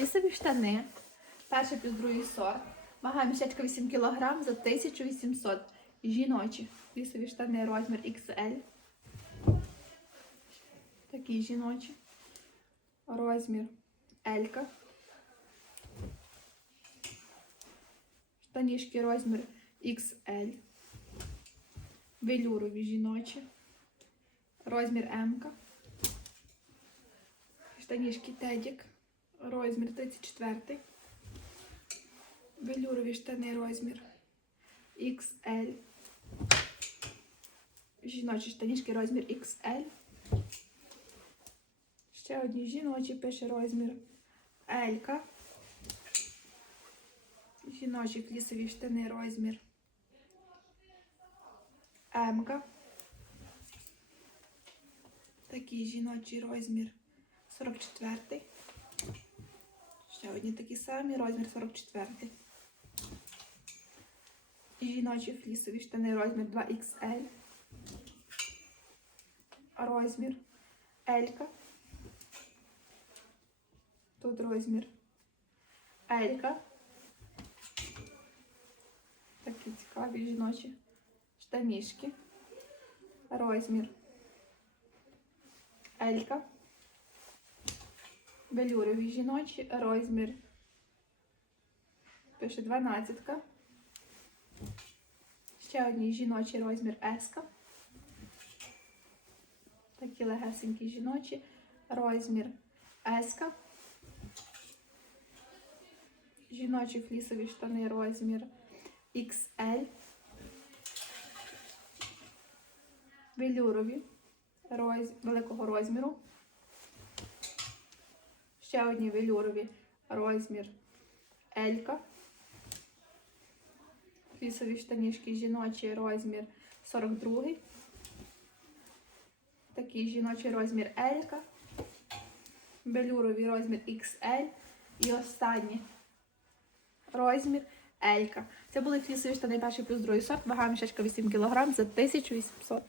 флісові штани. Перший плюс другий сорт. Вага мішечка 8 кг за 1800. Жіночі. Флісові штани розмір XL. Такі жіночі. Розмір L. Штанішки розмір XL. Велюрові жіночі. Розмір М. Штанішки Тедік. Розмір 34. Велюрові штани розмір XL. Жіночі штанішки розмір XL. Ще одні жіночі пише розмір L. Жіночі флісові штани розмір М. Такий жіночий розмір 44. Ще одні такі самі, розмір 44. Жіночі флісові штани розмір 2XL. Розмір L. Тут розмір L. Такі цікаві жіночі штанішки. Розмір Елька. Велюрові жіночі, розмір. Пише 12. Ще одні жіночі розмір S. Такі легесенькі жіночі, розмір S. Жіночі флісові штани розмір XL. Велюрові роз... великого розміру. Ще одні велюрові розмір L. Флісові штанішки жіночий розмір 42. Такий жіночий розмір L. Велюровий розмір XL. І останній розмір L. Це були флісові штани перший плюс другий сорт. Вага мішечка 8 кг за 1800.